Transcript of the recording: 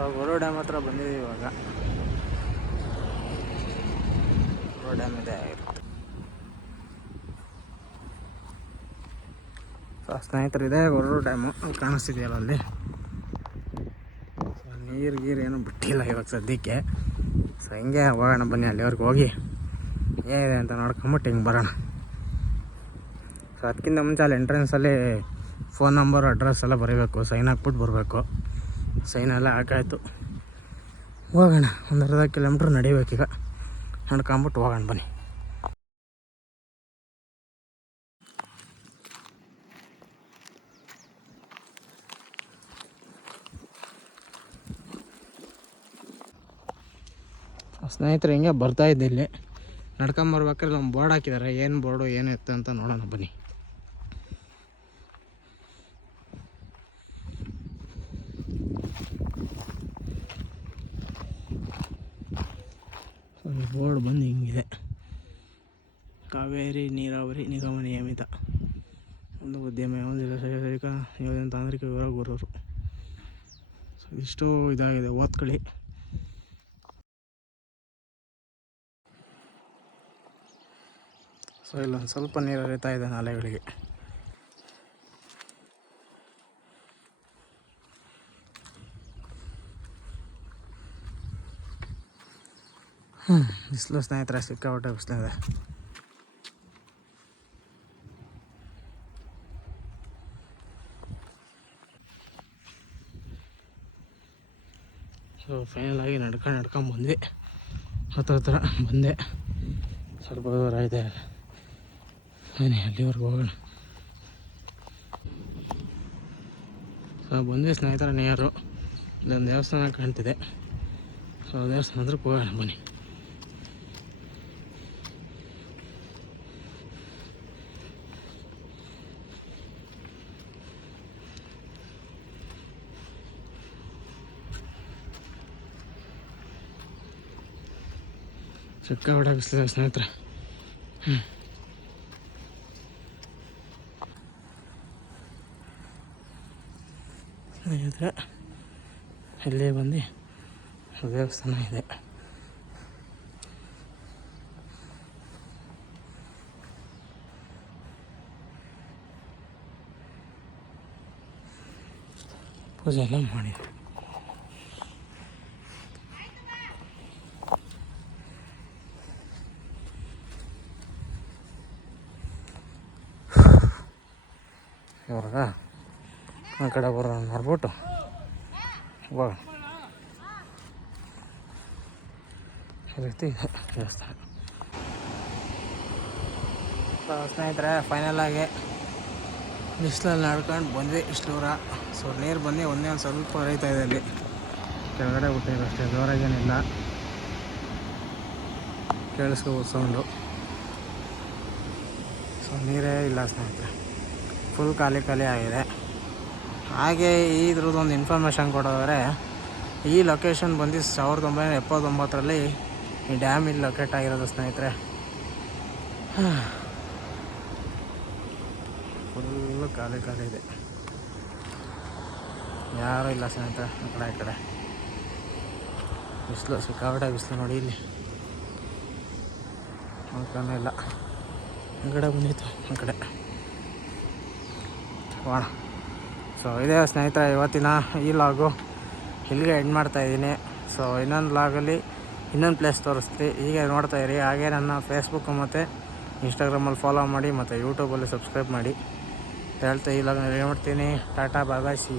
So, ಗೊರೋ dam ಹತ್ರ ಬಂದಿದ್ದೀವಿ ಇವಾಗ. ಗೊರೋ ಡ್ಯಾಮ್ ಇದೆ ಸೊ ಸ್ನೇಹಿತರು ಇದೆ ಗೊರು ಡ್ಯಾಮು ಕಾಣಿಸ್ತಿದೆಯಲ್ಲ ಅಲ್ಲಿ? ಸೊ, ನೀರು ಗೀರು ಏನು ಬಿಟ್ಟಿಲ್ಲ ಇವಾಗ ಸದ್ಯಕ್ಕೆ. ಸೊ, ಹಿಂಗೆ ಹೋಗೋಣ, ಬನ್ನಿ, ಅಲ್ಲಿವರೆಗೆ ಹೋಗಿ. ಏನಿದೆ ಅಂತ ನೋಡ್ಕೊಂಬಿಟ್ಟು ಹಿಂಗೆ ಬರೋಣ. ಸೊ, ಅದಕ್ಕಿಂತ ಮುಂಚೆ ಅಲ್ಲಿ ಎಂಟ್ರೆನ್ಸಲ್ಲಿ ಫೋನ್ ನಂಬರ್ ಅಡ್ರೆಸ್ ಎಲ್ಲ ಬರೀಬೇಕು ಸೈನ್ ಹಾಕ್ಬಿಟ್ಟು ಬರಬೇಕು. ಸೈನ್ ಎಲ್ಲ ಹಾಕಾಯ್ತು. ಹೋಗೋಣ, ಒಂದು ಅರ್ಧ ಕಿಲೋಮೀಟ್ರ್ ನಡಿಬೇಕೀಗ. ನಡ್ಕೊಂಬಿಟ್ಟು ಹೋಗೋಣ, ಬನ್ನಿ. ಸ್ನೇಹಿತರು ಹಿಂಗೆ ಬರ್ತಾ ಇದ್ದೆ ಇಲ್ಲಿ. ನಡ್ಕೊಂಬರ್ಬೇಕಾದ್ರೆ ನಮ್ಮ ಬೋರ್ಡ್ ಹಾಕಿದ್ದಾರೆ ಏನು ಬೋರ್ಡು, ಏನು ಎತ್ತು ಅಂತ ನೋಡೋಣ, ಬನ್ನಿ. ಬೋರ್ಡ್ ಬಂದು ಹಿಂಗಿದೆ. ಕಾವೇರಿ ನೀರಾವರಿ ನಿಗಮ ನಿಯಮಿತ ಒಂದು ಉದ್ಯಮ, ಒಂದು ಸೈನಿಕ ಯೋಜನೆ ತಾಂತ್ರಿಕ ವಿವರ ಗುರೂರು ಸೊ ಇಷ್ಟು ಇದಾಗಿದೆ, ಓದ್ಕೊಳ್ಳಿ. ಸೊ ಇಲ್ಲೊಂದು ಸ್ವಲ್ಪ ನೀರು ಹರಿತಾ ಇದೆ ನಾಲೆಗಳಿಗೆ. ಹ್ಞೂ ಬಿಸಿಲು ಸ್ನೇಹಿತರ, ಸಿಕ್ಕಾಪಟ್ಟೆ ಬಿಸಿಲಿದೆ ಸೊ ಫೈನಲ್ ಆಗಿ ನಡ್ಕೊಂಡು ನಡ್ಕೊಂಡು ಬಂದ್ವಿ. ಹತ್ರ ಹತ್ರ ಬಂದೆ. ಸ್ವಲ್ಪ ದೂರ ಇದೆ. ಬನ್ನಿ ಅಲ್ಲಿವರೆಗೆ ಹೋಗೋಣ? ಸೊ ಬಂದ್ವಿ ಸ್ನೇಹಿತರ ನೇರು ಇಲ್ಲೊಂದು ದೇವಸ್ಥಾನ ಕಾಣ್ತಿದೆ. ಸೊ ದೇವಸ್ಥಾನ ಹತ್ರಕ್ಕೆ ಹೋಗೋಣ, ಬನ್ನಿ. ಸಿಕ್ಕಾಪಟ್ಟೆ ಬಿಸಿಲಿದೆ ಸ್ನೇಹಿತರೆ. ಸ್ನೇಹಿತರೆ ಇಲ್ಲೇ ಬಂದು ದೇವಸ್ಥಾನ ಇದೆ. ಪೂಜೆ ಎಲ್ಲ ಮಾಡಿದೆ ಇವಾಗ ಆ ಕಡೆ ಬರೋಣ ನೋಡ್ಬಿಟ್ಟು ಈ ರೀತಿ ದೇವಸ್ಥಾನ. ಸ್ನೇಹಿತರೆ ಫೈನಲಾಗಿ ಬಿಸಿಲಲ್ಲಿ ನಡ್ಕೊಂಡು ಬಂದ್ವಿ ಇಷ್ಟು ದೂರ. ಸೊ ನೀರು ಬಂದು ಒಂದೇ ಒಂದು ಸ್ವಲ್ಪ ರೈತಾ ಇದೆ ಅಲ್ಲಿ. ಕೆಳಗಡೆ ಬಿಟ್ಟಿದ್ರು ಅಷ್ಟೇ ಜೋರಾಗೇನಿಲ್ಲ ಕೇಳಿಸ್ಕೋಬೋದು ಸೌಂಡು ಸೊ ನೀರೇ ಇಲ್ಲ ಸ್ನೇಹಿತರೆ. ಫುಲ್ ಖಾಲಿ ಖಾಲಿ ಆಗಿದೆ. ಹಾಗೆ ಇದ್ರದ್ದೊಂದು ಇನ್ಫಾರ್ಮೇಷನ್ ಕೊಡೋದಾದ್ರೆ, ಈ ಲೊಕೇಶನ್ ಬಂದು ಸಾವಿರದ ಒಂಬೈನೂರ ಎಪ್ಪತ್ತೊಂಬತ್ತರಲ್ಲಿ ಈ ಡ್ಯಾಮ್ ಇಲ್ಲಿ ಲೊಕೇಟ್ ಆಗಿರೋದು ಸ್ನೇಹಿತರೆ. ಫುಲ್ಲು ಖಾಲಿ ಖಾಲಿ ಇದೆ. ಯಾರೂ ಇಲ್ಲ ಸ್ನೇಹಿತರೆ ಆ ಕಡೆ ಈ ಕಡೆ. ಬಿಸಿಲು ಸಿಕ್ಕಾಪಟ್ಟೆ ಬಿಸಿಲು ನೋಡಿ ಇಲ್ಲಿ. ನೋಡ್ತಾನೆ ಇಲ್ಲ. ಆ ಕಡೆ ಬಂದಿತ್ತು ಆ ಕಡೆ. ಹೋಣ ಸೊ ಇದೇ ಸ್ನೇಹಿತರೆ, ಇವತ್ತಿನ ಈ ಲಾಗು ಇಲ್ಲಿಗೆ ಎಂಡ್ ಮಾಡ್ತಾಯಿದ್ದೀನಿ ಸೊ ಇನ್ನೊಂದು ಲಾಗಲ್ಲಿ ಇನ್ನೊಂದು ಪ್ಲೇಸ್ ತೋರಿಸ್ತೀವಿ ಹೀಗೆ ಇರಿ. ಹಾಗೆ ನನ್ನ ಫೇಸ್ಬುಕ್ಕು ಮತ್ತು ಇನ್ಸ್ಟಾಗ್ರಾಮಲ್ಲಿ ಫಾಲೋ ಮಾಡಿ ಮತ್ತು ಯೂಟ್ಯೂಬಲ್ಲಿ ಸಬ್ಸ್ಕ್ರೈಬ್ ಮಾಡಿ. ಹೇಳ್ತಾ ಈ ಲಾಗ್ ಮಾಡ್ತೀನಿ. ಟಾಟಾ ಬಾಬಾ ಸಿ